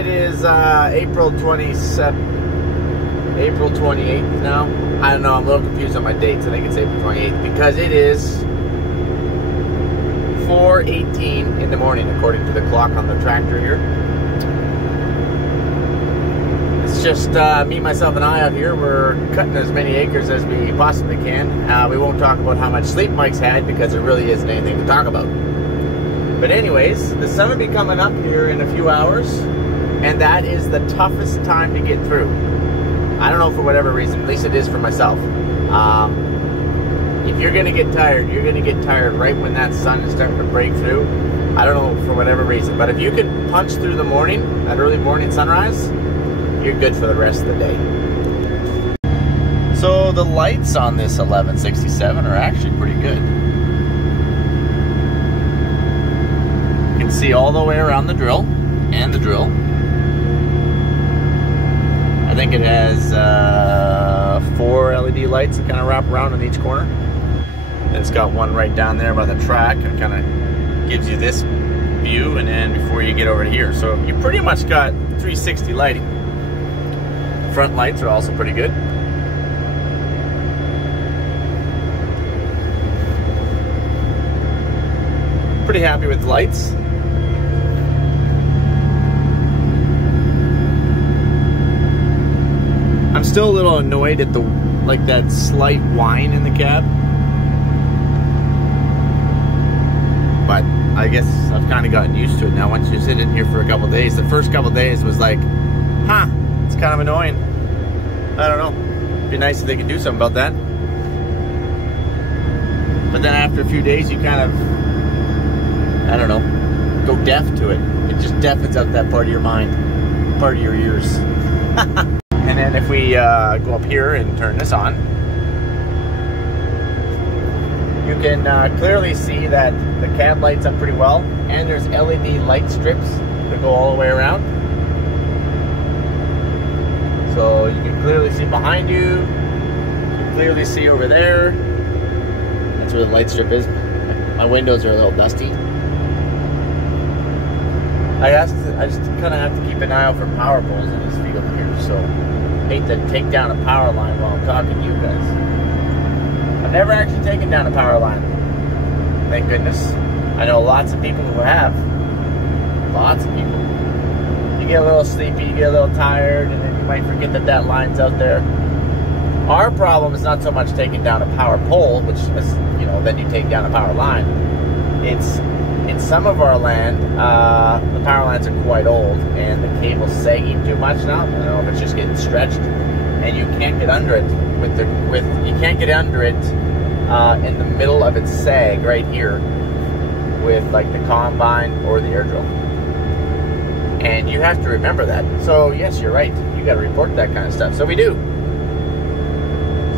it is April 27th, April 28th now. I don't know, I'm a little confused on my dates. I think it's April 28th because it is 4:18 in the morning according to the clock on the tractor here. It's just me, myself, and I out here. We're cutting as many acres as we possibly can. We won't talk about how much sleep Mike's had because there really isn't anything to talk about. But anyways, the sun will be coming up here in a few hours, and that is the toughest time to get through. I don't know, for whatever reason, at least it is for myself. If you're gonna get tired, you're gonna get tired right when that sun is starting to break through. I don't know, for whatever reason, but if you can punch through the morning, that early morning sunrise, you're good for the rest of the day. So the lights on this 1167 are actually pretty good. You can see all the way around the drill and the drill. I think it has 4 LED lights that kind of wrap around in each corner. And it's got one right down there by the track and kind of gives you this view, and then before you get over to here. So you pretty much got 360 lighting. Front lights are also pretty good. Pretty happy with the lights. I'm still a little annoyed at the that slight whine in the cab, but I guess I've kind of gotten used to it now. Once you sit in here for a couple of days, the first couple of days was like, huh, it's kind of annoying. I don't know. It'd be nice if they could do something about that. But then after a few days, you kind of, I don't know, go deaf to it. It just deafens out that part of your mind, part of your ears. And then if we go up here and turn this on, you can clearly see that the cab lights up pretty well, and there's LED light strips that go all the way around. So you can clearly see behind you, you can clearly see over there. That's where the light strip is. My windows are a little dusty. I just kind of have to keep an eye out for power poles in this field here, so I hate to take down a power line while I'm talking to you guys. I've never actually taken down a power line, thank goodness. I know lots of people who have. Lots of people. You get a little sleepy, you get a little tired, and then you might forget that that line's out there. Our problem is not so much taking down a power pole, which is, you know, then you take down a power line. It's in some of our land, the power lines are quite old, and the cable's sagging too much now. I don't know if it's just getting stretched, and you can't get under it you can't get under it in the middle of its sag right here with like the combine or the air drill. And you have to remember that. So yes, you're right. You got to report that kind of stuff. So we do.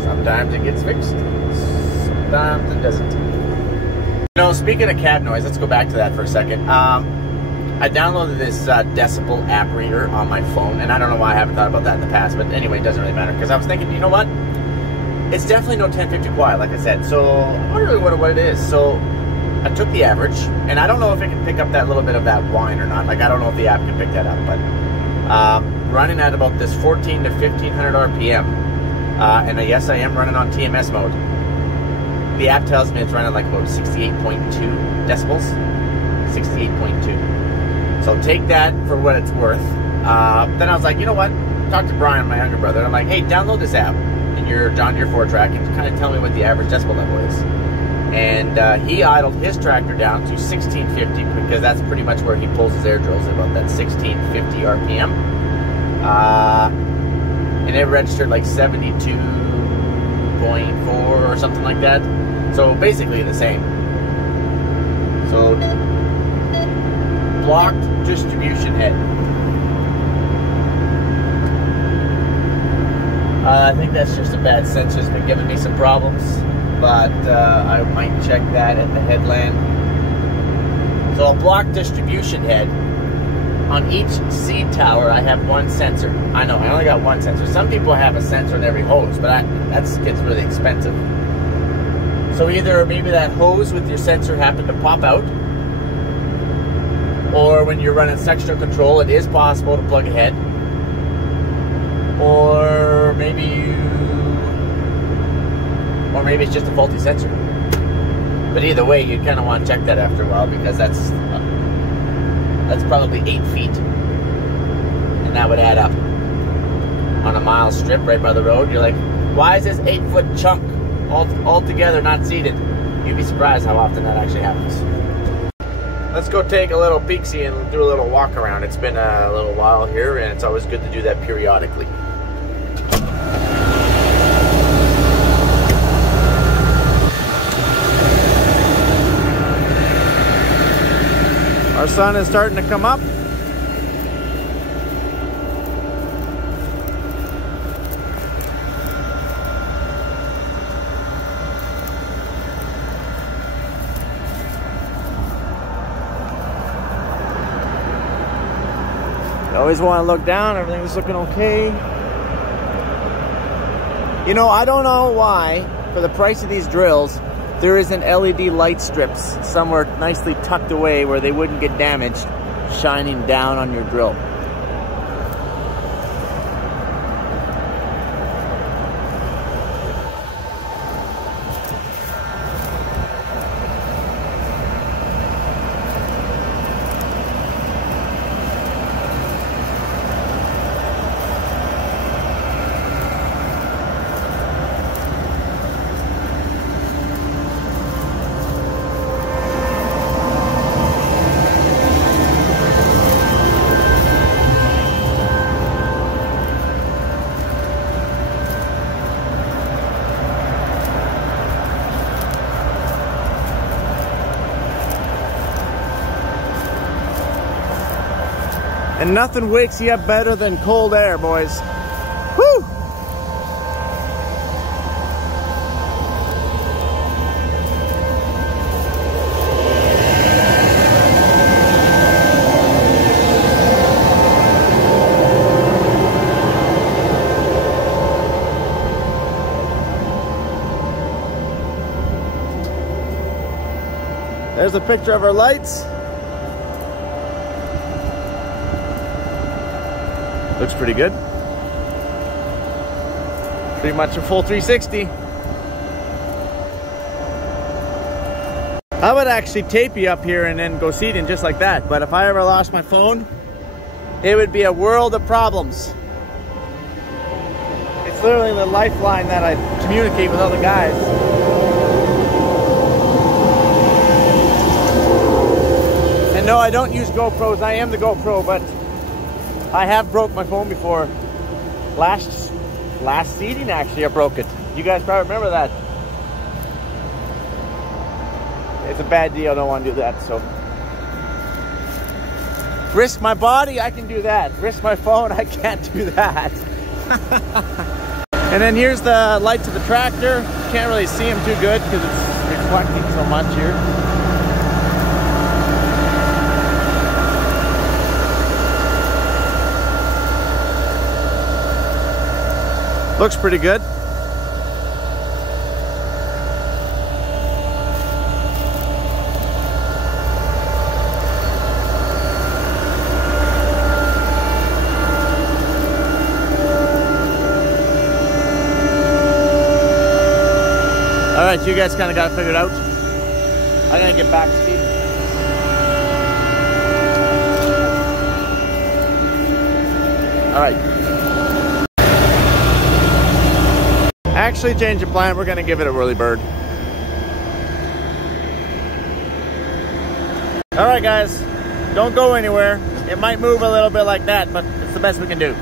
Sometimes it gets fixed. Sometimes it doesn't. You know, speaking of cab noise, let's go back to that for a second. I downloaded this decibel app reader on my phone, and I don't know why I haven't thought about that in the past, but anyway, it doesn't really matter, because I was thinking, you know what? It's definitely no 1050 quiet, like I said, so I wonder really what it is. So I took the average, and I don't know if it can pick up that little bit of that whine or not. Like, I don't know if the app can pick that up, but running at about this 14 to 1500 RPM, and yes, I am running on TMS mode. The app tells me it's running like about 68.2 decibels. 68.2. So take that for what it's worth. Then I was like, you know what? Talk to Brian, my younger brother. I'm like, hey, download this app in your John Deere 4-track and kind of tell me what the average decibel level is. And he idled his tractor down to 1650 because that's pretty much where he pulls his air drills, at about that 1650 RPM. And it registered like 72.4 or something like that. So basically the same. So blocked distribution head. I think that's just a bad sensor. It's been giving me some problems, but I might check that at the headland. So a blocked distribution head. On each seed tower, I have one sensor. I know, I only got one sensor. Some people have a sensor in every hose, but that gets really expensive. So either maybe that hose with your sensor happened to pop out, Or when you're running sectional control, it is possible to plug ahead. Or maybe it's just a faulty sensor. But either way, you kind of want to check that after a while, because that's probably 8 feet, and that would add up on a mile strip right by the road. You're like, why is this 8-foot chunk all together not seated? You'd be surprised how often that actually happens. Let's go take a little peek-see and do a little walk around. It's been a little while here, and it's always good to do that periodically. Our sun is starting to come up. You always want to look down, everything's looking okay. You know, I don't know why, for the price of these drills, there isn't LED light strips somewhere nicely tucked away where they wouldn't get damaged, shining down on your drill. And nothing wakes you up better than cold air, boys. Woo! There's a picture of our lights. Looks pretty good. Pretty much a full 360. I would actually tape you up here and then go seating just like that. But if I ever lost my phone, it would be a world of problems. It's literally the lifeline that I communicate with other guys. And no, I don't use GoPros. I am the GoPro, but I have broke my phone before. Last seating, actually, I broke it. You guys probably remember that. It's a bad deal. I don't want to do that. So, risk my body, I can do that. Risk my phone, I can't do that. And then here's the lights of the tractor. Can't really see them too good because it's reflecting so much here. Looks pretty good. All right, you guys kind of got it figured out. I'm gonna get back to speed. All right. Actually, change of plan. We're gonna give it a whirly bird. All right, guys, don't go anywhere. It might move a little bit like that, but it's the best we can do.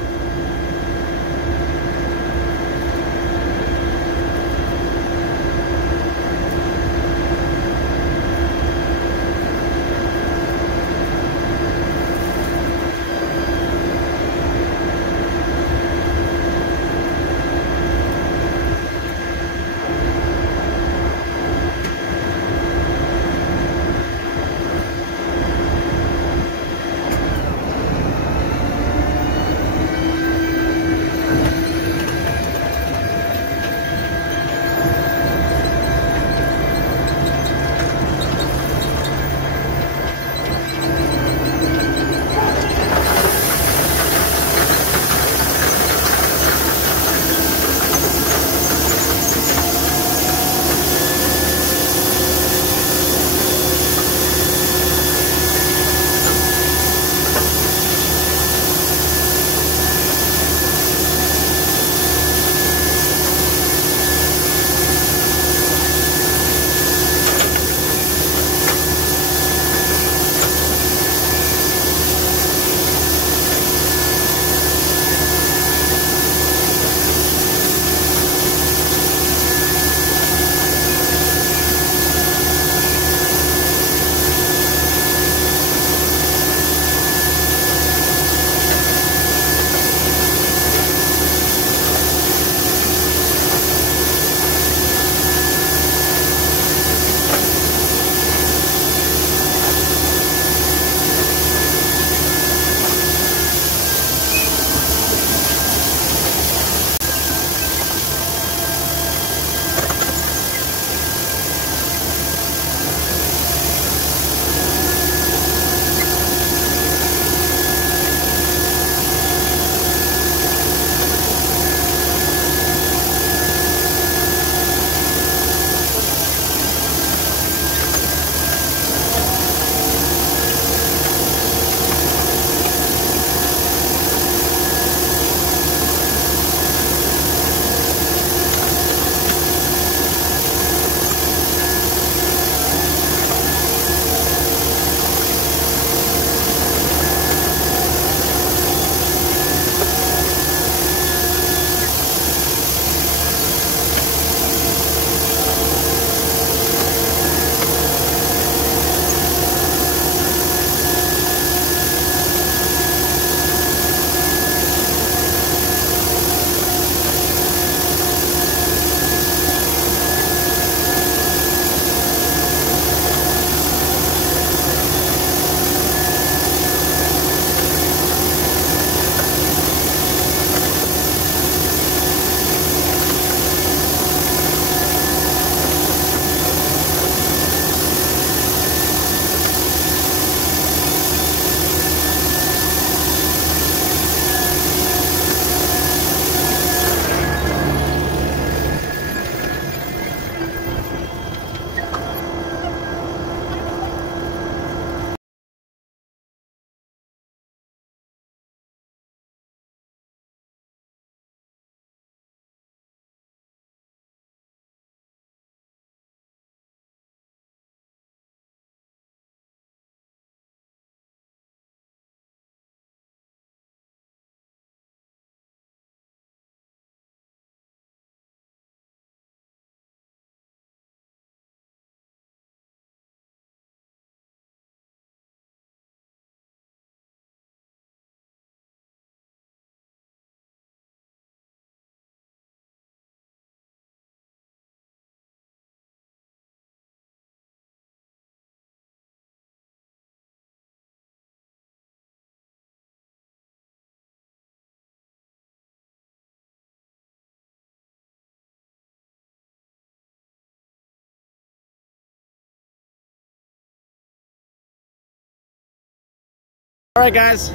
All right, guys.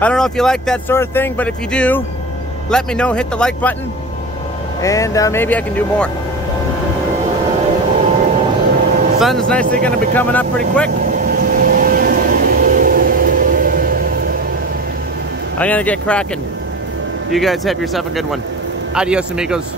I don't know if you like that sort of thing, but if you do, let me know. Hit the like button, and maybe I can do more. Sun's nicely going to be coming up pretty quick. I'm going to get cracking. You guys have yourself a good one. Adios, amigos.